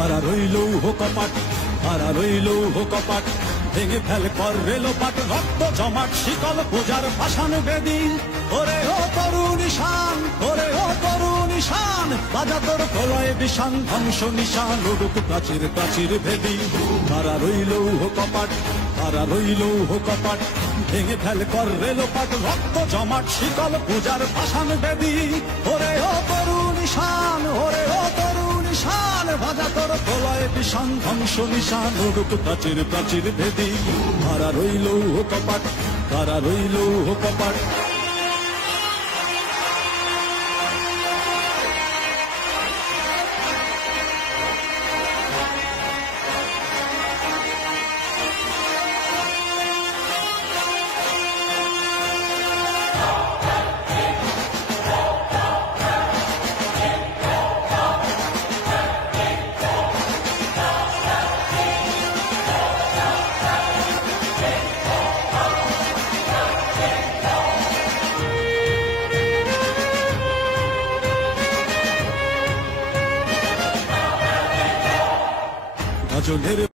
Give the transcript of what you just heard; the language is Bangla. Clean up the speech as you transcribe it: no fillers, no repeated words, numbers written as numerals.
হারা রইল কপাট, হারা রইল কপাট, ভেঙে ফেল কর রেলোপাট, রক্ত জমাট শিকল পূজার পাষাণ বেদী। ওরে ও তরুণ ঈশান, ওরে ও তরুণ ঈশান, বাজা তোর প্রলয় বিষান, ধ্বংস নিশান উড়ুক প্রাচীর প্রাচীর ভেদী। হারা রইল কপাট, হারা রইল কপাট, ভেঙে ফেল কর রেলোপাট, রক্ত জমাট শিকল পূজার পাষাণ বেদী। ওরে ও তরুণ ঈশান, ওরে ও তরুণ ঈশান, বাজা তোর প্রলয় বিষান, ধ্বংস নিশান উড়ুক প্রাচীর প্রাচীর ভেদী। হারা রইল কপাট, হারা রইল কপাট। গাজনের